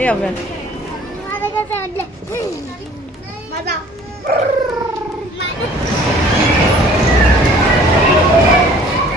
ए माझा.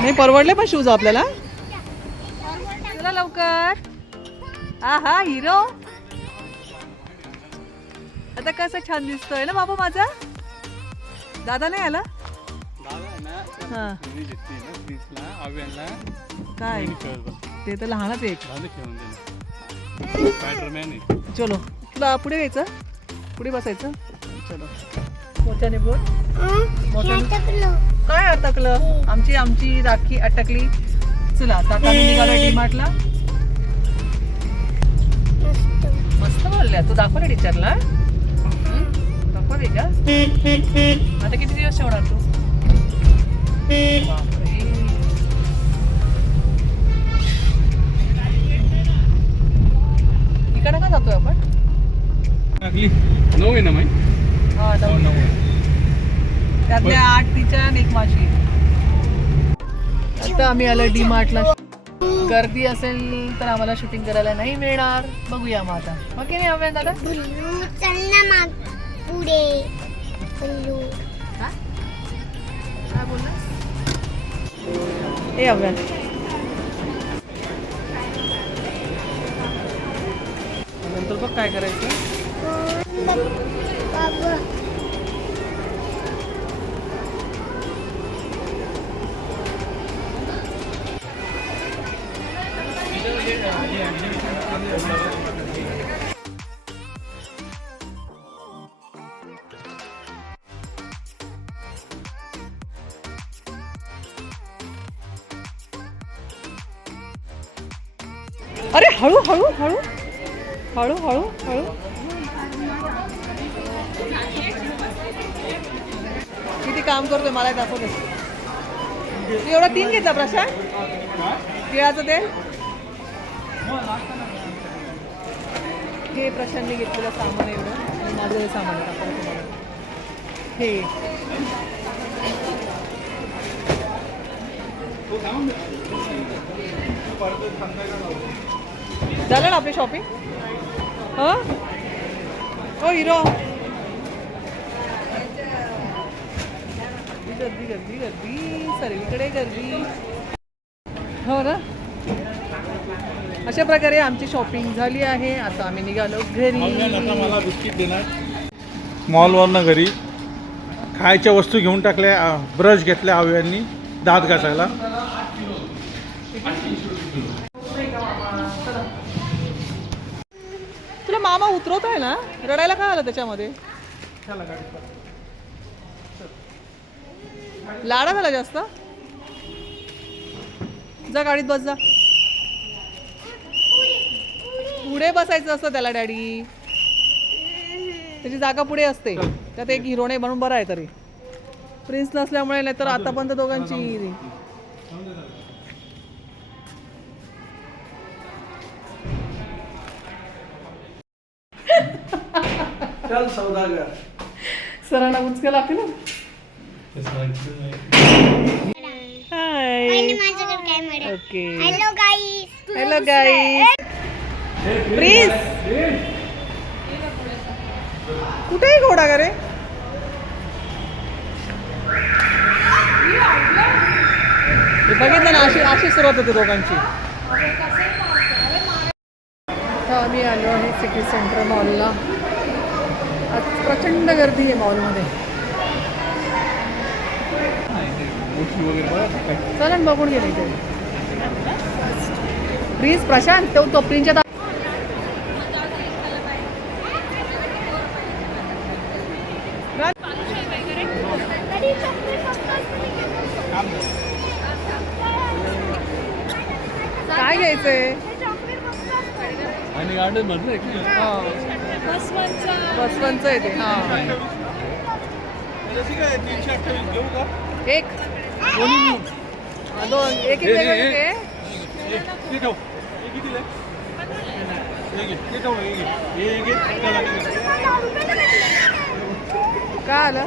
नाही परवडले पण शूज आपल्याला? चला लवकर. हा हा हिरो आता कसं छान दिसतोय ना बाबा माझा? दादा नाही आला? हा. काय? ते तर लहानच आहे चलो तुला पुढे घ्यायचं पुढे बसायचं? चलो. मोठ्याने बोल. मोठ्याने काय अटकलं? आमची आमची राखी अटकली. चला आता निघालो डीमार्टला. मस्त बोलल्या. तू दाखव ना टीचरला दाखव दे का आता किती दिवस ठेवणार तू? इकडे का जातोय आपण? लागली. नऊ आहे ना माई? हा नऊ. त्यातल्या आठ टीचर आणि एक माझी आता आम्ही आलो डी मार्टला गर्दी असेल तर आम्हाला शूटिंग करायला नाही मिळणार. बघूया मग आता. मग की नाही हवे दादा? चल ना माग पुढे. काय बोलला ए हव्या नंतर बघ काय करायचं. अरे हळू हळू हळू. हळू हळू हळू. किती काम करतोय मला दाखवते तू एवढा तीन घेतला प्रशांत? तिळाचं तेल? हे प्रशांतने घेतलेलं सामान एवढं. आणि माझं हे सामान दाखवलं तुम्हाला. हे. झालं ना आपली शॉपिंग हां? हो हिरो. गर्दी गर्दी गर्दी सर्वीकडे गर्दी. हो ना? अशा प्रकारे आमची शॉपिंग झाली आहे. आता आम्ही निघालो घरी. मला देणार. मॉलवरनं घरी. खायच्या वस्तू घेऊन टाकल्या ब्रश घेतल्या हव्यांनी दात घासायला. मामा उतरवत आहे ना रडायला काय आलं त्याच्यामध्ये? लाडा झाला जास्त? जा गाडीत बस जा. पुढे बसायचं असतं त्याला डॅडी. त्याची जागा पुढे असते. त्यात एक हिरो नाही म्हणून बरं आहे तरी. प्रिन्स नसल्यामुळे नाही तर आतापर्यंत दोघांची चल सौदागर। सरांना उचका लागते ना hi okay hello guys hello guys prince कुठेही घोडा का रे? हे बघितलं ना अशी अशी सुरुवात होते दोघांची. आता आम्ही आलो आहे सिटी सेंटर मॉलला. आज प्रचंड गर्दी आहे मॉलमध्ये चला ना बघून गेले इथे. प्लीज प्रशांत तो तो प्रिंटच्या दा- काय घ्यायचंय? आणि गार्डन म्हटलं हा. बसवंत आहे ते. हा. का एक. हा, दोन. एक एक हे, हे, वेगळं हे. हे हे? हे हे हे. हे, हे हे. काय आलं?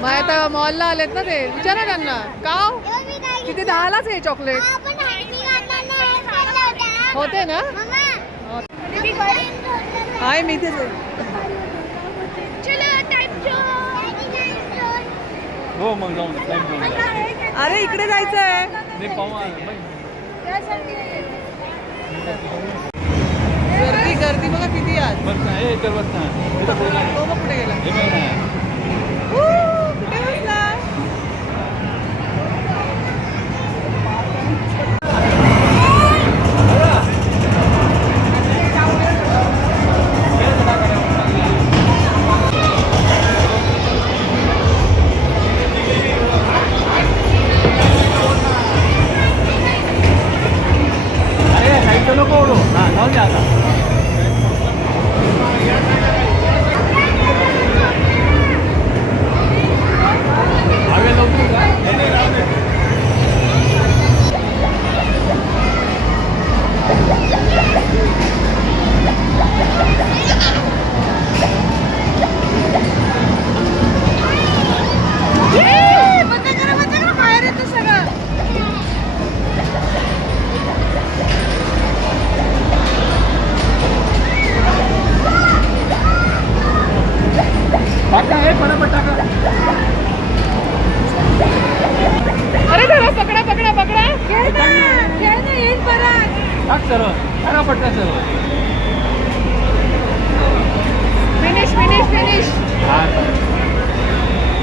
मग आता मॉलला आलेत ना ते. विचारा त्यांना. का हो? किती दहालाच आहे चॉकलेट होते ना? आहे मी इथेच हो मग जाऊन टाईम घेऊन जा. अरे इकडे जायचं आहे. गर्दी गर्दी बघा किती आज बस ना, ए, इथं बस ना. इथं पुढे नाही. तो बघ कुठे गेला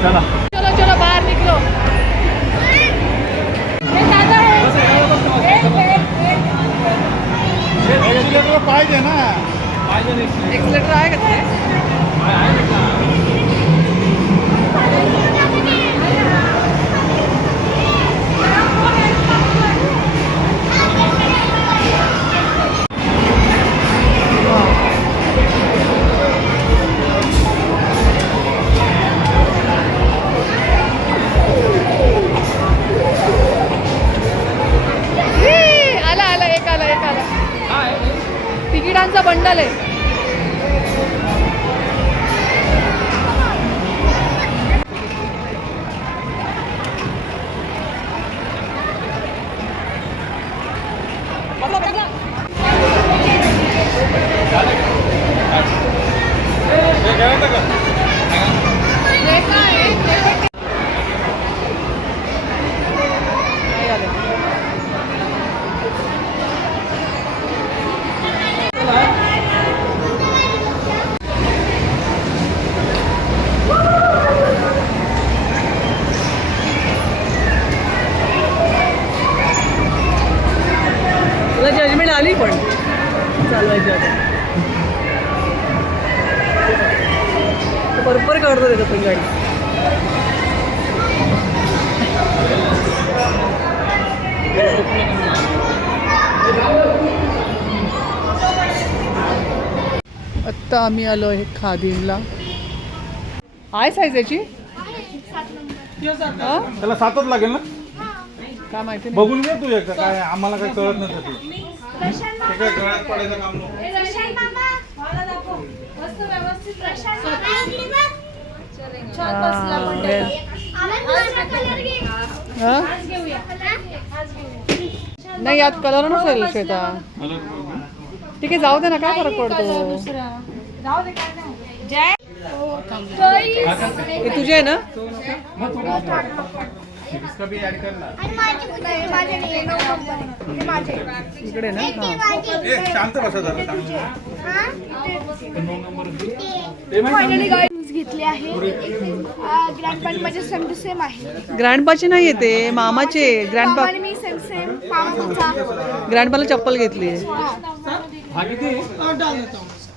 चला. चलो चलो बाहर निकलो. एक्सिलेटर पाहिजे ना. पाहिजे. एक्सलेटर. आहे का ते आत्ता आम्ही आलो आहे खादीमला? आहे साईज याची? त्याला सातच लागेल ना? काय माहिती नाही. बघून घे तू एकदा काय आम्हाला काय कळत नाही ते. ते काय गळ्यात पडायचं काम नको हा, वेल. हा? नाही यात कलर नसेल श्वेता. ठीक आहे जाऊ दे ना काय फरक पडतो? हे तुझे आहे ना? इसका भी ऐड करना इकडे ना हा. ए शांत बसा जरा. शांत. फायनली गाईड्स घेतली आहे. ग्रँड पॅन्ट माझे सेम टू सेम आहे. ग्रँडपाची नाही येते मामाचे ग्रँडपा मामाने मी सेम सेम मामाचा ग्रँडपाला चप्पल घेतली आहे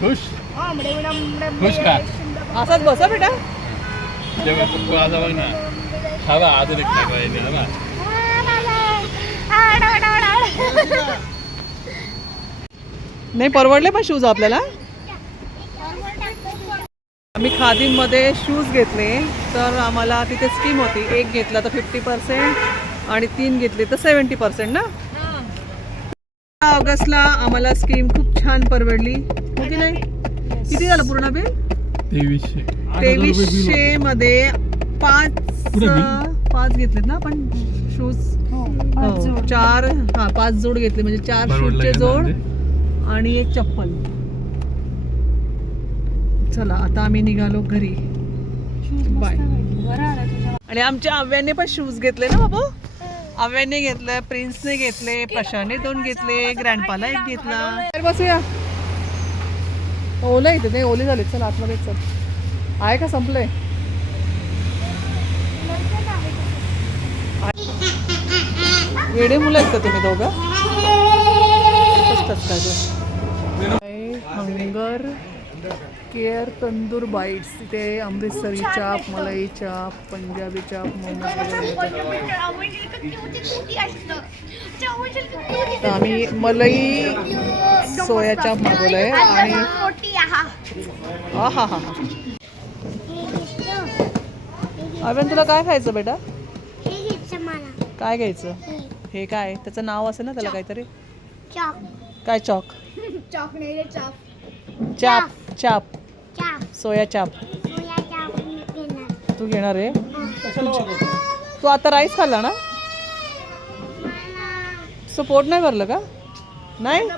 खुश? खुश का? असाच बसा बेटा. जेव्हा तू आज बघ ना हवा अजून एक टाकायला हवा नाही परवडले पण शूज आपल्याला? आम्ही खादीमध्ये शूज घेतले तर आम्हाला तिथे स्कीम होती. एक घेतला तर फिफ्टी पर्सेंट आणि तीन घेतले तर सेवन्टी पर्सेंट ना? ऑगस्टला आम्हाला स्कीम खूप छान परवडली. हो की नाही? किती झालं पूर्ण बिल? तेवीसशे. तेवीसशे मध्ये पाच? पाच घेतलेत ना आपण? शूज हो, चार हा पाच जोड घेतले. म्हणजे चार शूजचे जोड आणि एक चप्पल. चला आता आम्ही निघालो घरी. बाय आणि आमच्या आव्याने पण शूज घेतले ना बाबू? आव्याने घेतलं प्रिन्सने घेतले प्रशाने दोन घेतले ग्रँडपाला एक घेतला. तर बसूया. ओलं इथे नाही ओले झाले चल आतमध्ये चल. आहे का? संपलंय. वेडे मुलं आहेत का तुम्ही दोघं? कसं काय हंगर केअर तंदूर बाईट्स तिथे अमृतसरी चाप मलाई चाप पंजाबी चाप मोमोज आम्ही मलाई सोया चाप मागवलाय आणि हा हा हा हा. अरविंद तुला काय खायचं बेटा? काय घ्यायचं? हे काय? त्याचं नाव असेल ना त्याला काहीतरी? काय चॉक? चॉक नाही चाप. चाप. सोया चाप. सोया चाप घेणार. तू घेणार आहे? तू आता राईस खाल्ला ना? सो पोट नाही भरलं का? नाही?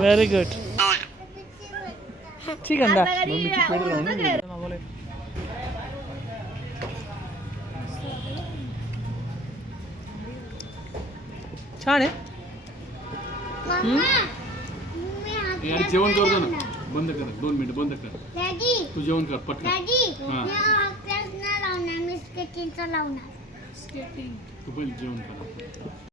व्हेरी गुड ठीक आहे ना मागवलंय. छान आहे यार जेवण करतो ना बंद कर दोन मिनिट बंद कर डॅडी तू जेवण कर पटकन हा. तू पहिले जेवण कर